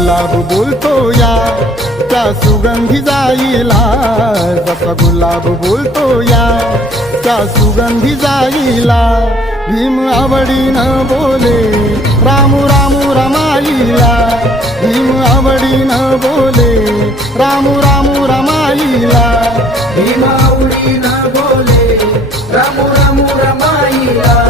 गुलाब बोलतो या त्या सुगंधी जाईला, जसा गुलाब बोलतो या त्या सुगंधी जाईला. भीम आवडीनं बोले रामू रामू रमाईला, भीम आवडीनं बोले रामू रामू रमाईला. भीम आवडीनं बोले रामू रामू रमाईला.